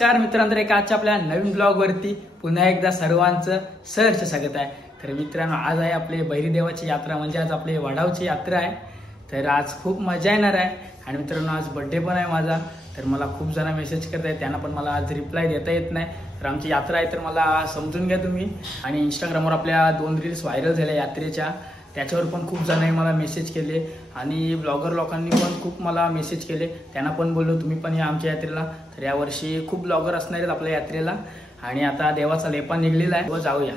नमस्कार मित्रांनो, एका आजच्या आपल्या नवीन ब्लॉग वरती पुन्हा एकदा सर्वांचं सहर्ष स्वागत आहे। तर मित्रांनो, आज आहे आपले बहिरी देवाची यात्रा, म्हणजे आज आपले वडावची यात्रा आहे। तर आज खूप मजा येणार आहे आणि मित्रांनो आज बर्थडे पण आहे माझा। तर मला खूप जण मेसेज करतायत, त्यांना पण मला आज रिप्लाय देता येत नाही। तर आमची यात्रा आहे, तर मला समजून घ्या तुम्ही। आणि इंस्टाग्रामवर आपल्या 2 रील्स व्हायरल झाल्या यात्रेच्या, त्याच्यावर पण खूप जणांनी मला मेसेज केले आणि ब्लॉगर लोकांनी पण खूप मला मेसेज केले। त्यांना पण बोललो तुम्ही पण या आमच्या यात्रेला। तर यावर्षी खूप ब्लॉगर असणार आहेत आपल्या यात्रेला आणि आता देवाचा लेपा निघलेला आहे, तो जाऊया।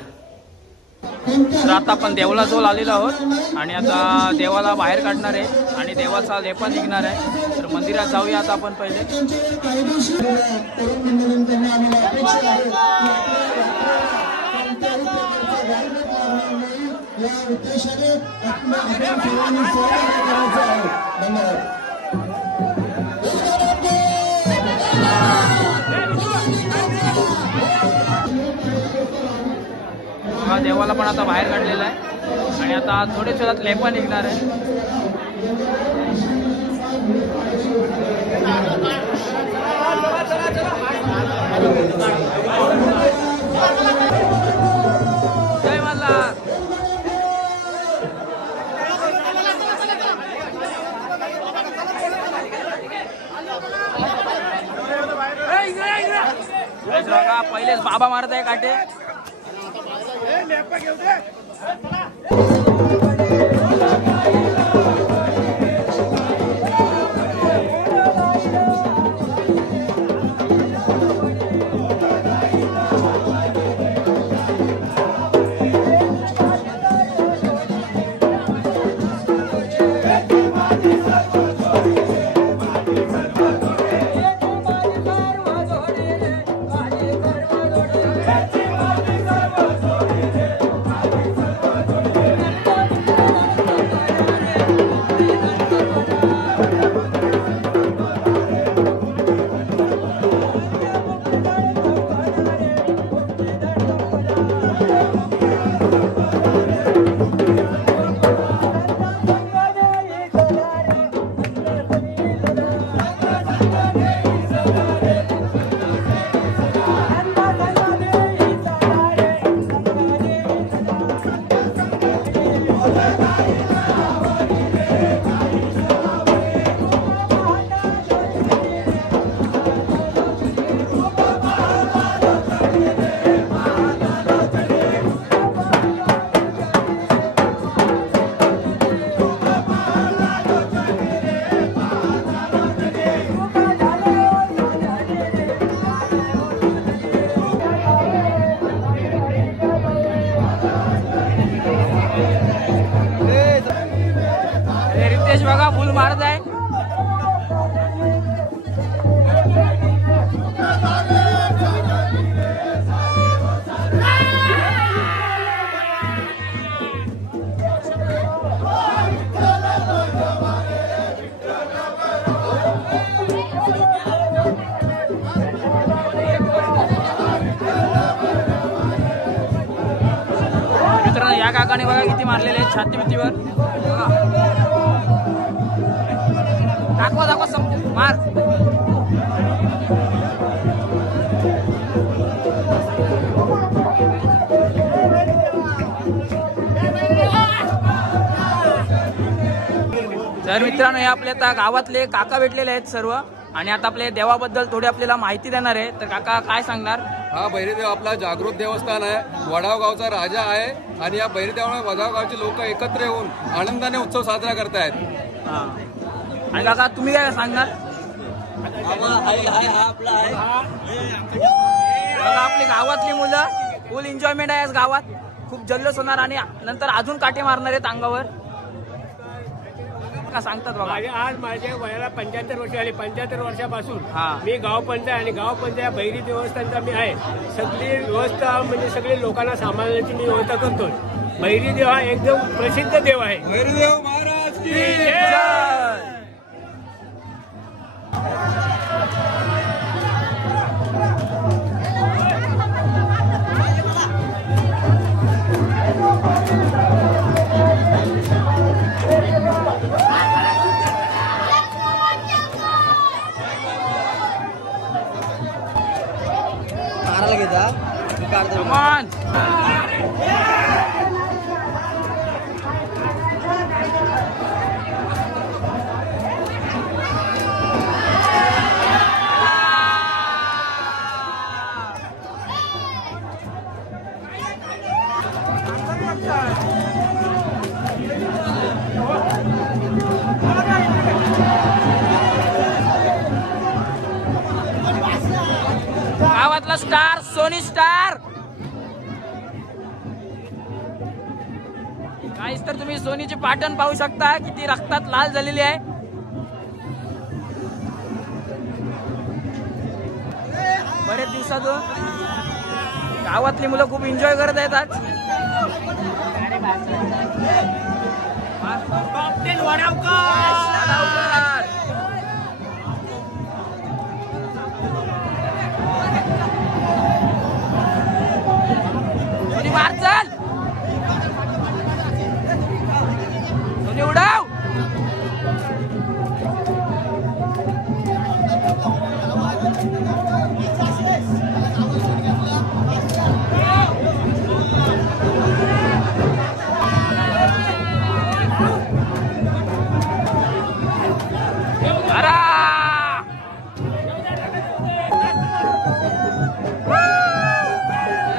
तर आता आपण देवाला जवळ आलेलो आहोत आणि आता देवाला बाहेर काढणार आहे आणि देवाचा लेपा निघणार आहे। तर मंदिरात जाऊया आता आपण पहिले। या उद्देशाने आपण सर्वांनी सहकार्य करायचं आहे। धन्यवाद। हा देवाला पण आता बाहेर काढलेला आहे आणि आता थोड्याच वेळात लेपा निघणार आहे। जय मल्हार। पहिलेच बाबा मारत आहे काटे। रितेश बघा फुल मारत आहे। मित्रांनो, या काकाने बघा किती मारलेले आहेत छातीवर। दाखवा दाखवा मार। तर मित्रांनो, हे आपल्या आता गावातले काका भेटलेले आहेत सर्व आणि आता आपल्या देवाबद्दल थोडी आपल्याला माहिती देणार आहे। तर काका काय सांगणार? हा भैरीदेव आपला जागृत देवस्थान आहे, वडाव गावचा राजा आहे आणि या भैरीदेवामुळे वडाव गावचे लोक एकत्र येऊन आनंदाने उत्सव साजरा करतायत। आणि काका तुम्ही काय सांगणार? आपली गावातली मुलं फुल एन्जॉयमेंट आहे आज गावात, खूप जल्लोष होणार आणि नंतर अजून काटे मारणार आहेत अंगावर का सांगतात बघा। आज माझ्या वयाला 75 वर्ष आली। 75 वर्षापासून मी गाव पंचायत आणि गाव पंचायत बहिरी देवस्थानचा मी आहे। सगळी व्यवस्था म्हणजे सगळे लोकांना सांभाळण्याची मी व्यवस्था करतो। बहिरी देव हा एकदम प्रसिद्ध देव आहे। भैरीदेव महाराज की जय। काहीच तर तुम्ही सोनीची पाटण पाहू शकता किती रक्तात लाल झालेली आहे. बरेच दिवसातून गावातली मुलं खूप एन्जॉय करत आहेत आज. सोनी मार चल, सोनी उडाव.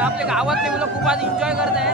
आपल्या गावातले मुलं खूप आज एन्जॉय करत आहेत.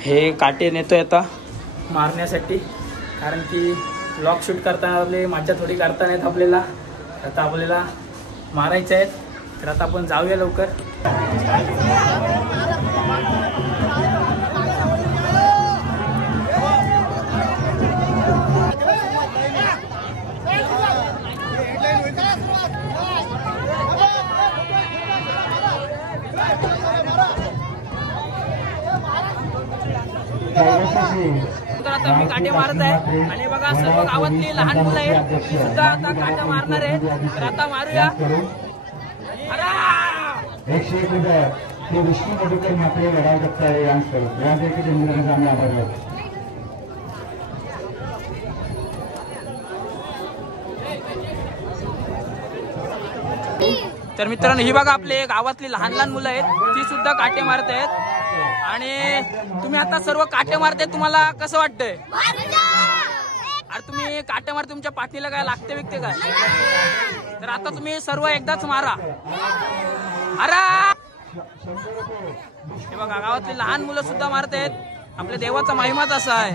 हे काटे नेतोय आता मारण्यासाठी, कारण की ब्लॉग शूट करताना आपले मज्जा थोडी करता नाहीत आपल्याला. आता आपल्याला मारायचे आहेत, तर आता आपण जाऊया लवकर. तर आता मी काटे मारत आहे आणि बघा सर्व गावातली लहान मुलं आहेत ती सुद्धा आता काटे मारणार आहेत. तर आता मारूया. विष्णू मधुकर मात्रे वडाव दत्ता यांच्याकडे जन्मदिनाचा आम्ही आभार मानतो. तर मित्रांनो ही बघा आपले गावातली लहान लहान मुलं आहेत ती सुद्धा काटे मारत आहेत. आणि तुम्ही आता सर्व काटे मारते, तुम्हाला कसं वाटतंय? अरे तुम्ही काटे मार, तुमच्या पाठीला काय लागते विकते काय? तर आता तुम्ही सर्व एकदाच मारा. अरे हे बघा गावातली लहान मुलं सुद्धा मारत आहेत. आपल्या देवाचा महिमाच असा आहे.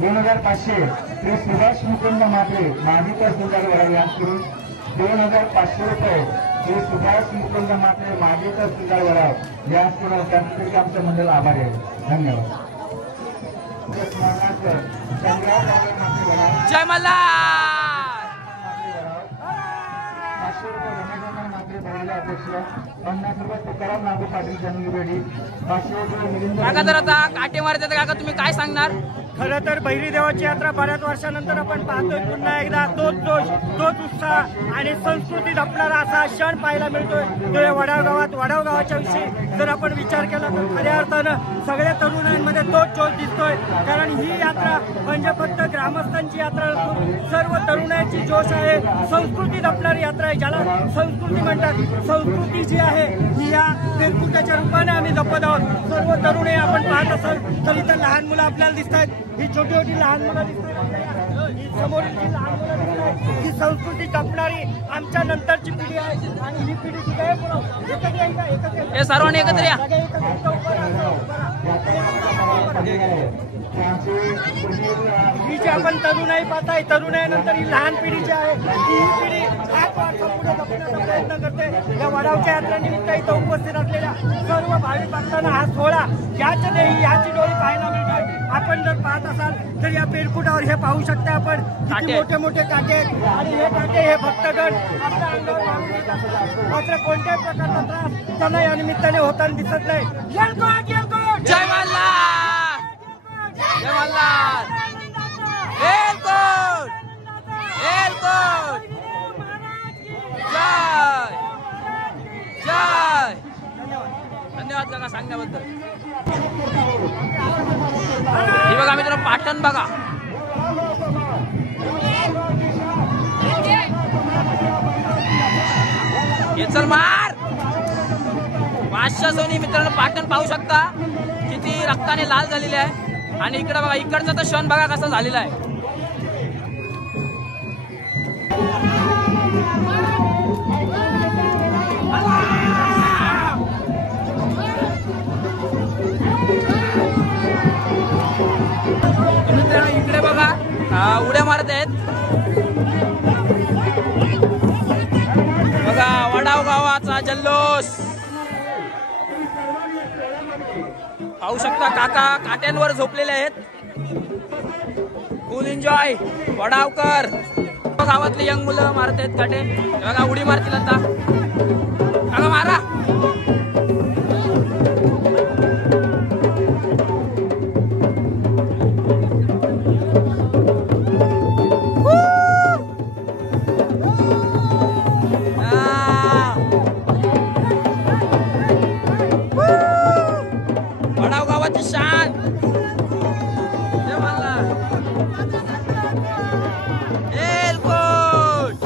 2500 श्री सुभाष मुकुंद मात्रे माजी तहसीलदार वडाव यांकडून 2500 रुपये श्री सुभाष मुकुंद मात्रे माजी तहसीलदार वडाव यांकडून त्यांच्यासाठी आमचं मंडळ आभारी आहे. धन्यवाद. जय मल्हार. 500 रुपये रमेशनाथ मात्रे पहिला अध्यक्ष, 50 रुपये तुकाराम नागू पाटील जन्मवेळी, 500 रुपये मिलिंद. काका तर आता काटे मारते तर काका तुम्ही काय सांगणार? खरं तर बहिरी देवाची यात्रा बऱ्याच वर्षानंतर आपण पाहतोय. पुन्हा एकदा तोच जोश, तोच उत्साह आणि संस्कृती जपणारा असा क्षण पाहायला मिळतोय. तो या वडाव गावाच्या विषयी जर आपण विचार केला तर खऱ्या अर्थानं सगळ्या तरुणांमध्ये तोच जोश दिसतोय. कारण ही यात्रा म्हणजे फक्त ग्रामस्थांची यात्रा नसून सर्व तरुणांची जोश आहे. संस्कृती जपणारी यात्रा आहे, ज्याला संस्कृती म्हणतात. संस्कृती जी आहे ही या तेरकुट्याच्या रूपाने आम्ही जपत आहोत. सर्व तरुणे आपण पाहत असाल तर इथं लहान मुलं आपल्याला दिसत आहेत. ही छोटी छोटी लहान मुलं दिसतात, ही समोरील जी लहान मुलं दिसतात, ही संस्कृती जपणारी आमच्या नंतरची पिढी आहे. आणि ही पिढी सुद्धा हे सर्वांनी एकत्र या. त्यांचे ही जी आपण तरुणाई पाहताय, तरुणाईनंतर ही लहान पिढीची आहे, ही पिढी 8 वर्ष पुढे जपण्याचा प्रयत्न करते. या वडावच्या यात्रेनिमित्त इथं उपस्थित असलेल्या सर्व भाविक भक्तांना हा सोहळा याची डोळी पाहायला मिळतोय. आपण जर पाहत असाल तर या पेरकुटावर हे पाहू शकता आपण किती मोठे मोठे काटे आणि हे काटे हे भक्तगण आपल्या अंगावर मारून येत असतात. मात्र कोणत्याही प्रकारचा त्रास त्यांना या निमित्ताने होताना दिसत नाही. जय मल्हार, जय मल्हार, एलकोट, एलकोट, जय जय. धन्यवाद काका सांगण्याबद्दल. हे बघा मित्रांनो, पाटण बघा. हे चल मार. 500 सोनी मित्रांनो, पाटण पाहू शकता किती रक्ताने लाल झालेले आहे. आणि इकडे बघा, इकडचा तर क्षण बघा कसा झालेला आहे. मित्रांनो इकडे बघा उड्या मारत आहेत बघा. वडाव गावाचा जल्लोष पाहू शकता. काका काट्यांवर झोपलेले आहेत. फुल एन्जॉय. वडावकर गावातले यंग मुलं मारत आहेत काटे. बघा उडी मारतील आता. काका मारा. वडाव गावाची शान. जय मल्हार. एलकोट.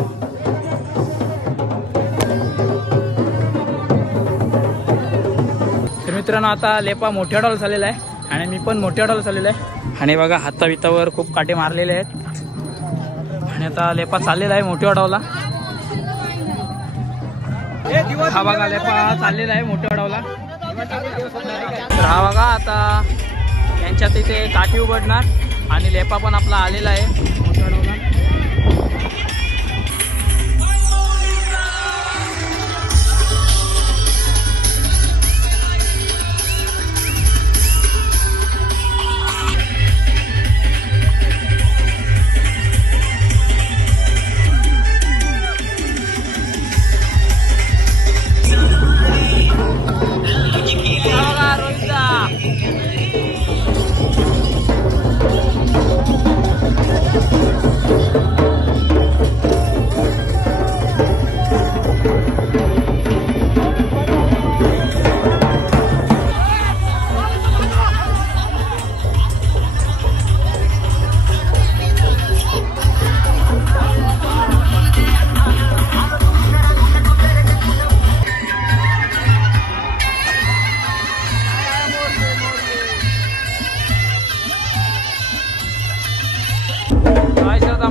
तर मित्रांनो आता लेपा मोठ्या डॉल झालेला आहे आणि मी पण मोठ्या डॉल झालेला आहे. आणि बघा हातावितावर खूप काटे मारलेले आहेत. आणि आता लेपा चाललेला आहे मोठ्या डावला. हा बघा लेपा चाललेला आहे मोठ्या डावला. तर हा बघा आता यांच्यात इथे काठी उघडणार आणि लेपा पण आपला आलेला आहे मोठ्या डावला.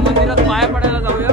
मंदिरात पाया पडायला जाऊया.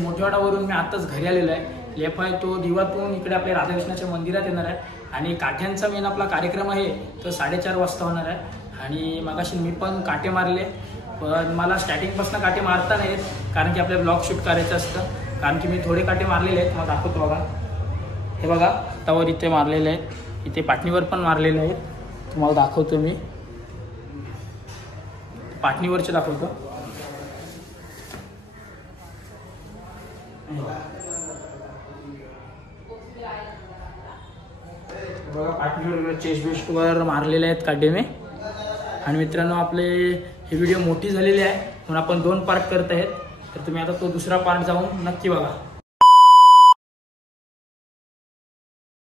मोठेवाडावरून मी आताच घरी आलेलो आहे. लेफा आहे तो दिवातून इकडे आपल्या राधाकृष्णाच्या मंदिरात येणार आहे आणि काठ्यांचा मेन आपला कार्यक्रम आहे तो 4:30 वाजता होणार आहे. आणि मगाशी मी पण काटे मारले पण मला स्टार्टिंगपासून काटे मारता नाहीत, कारण की आपल्या ब्लॉग शूट करायचं असतं. कारण की मी थोडे काटे मारलेले आहेत, मग दाखवतो बघा. हे बघा हातावर इथे मारलेले आहेत, इथे पाटणीवर पण मारलेले आहेत. तुम्हाला दाखवतो मी, पाटणीवरचे दाखवतो. बघा पाटणीवर चेस्ट बेस्टवर मारलेले आहेत काटे मी. आणि मित्रांनो आपले ही व्हिडिओ मोठी झालेली आहे म्हणून आपण 2 पार्ट करत आहेत, तर तुम्ही आता तो दुसरा पार्ट जाऊन नक्की बघा.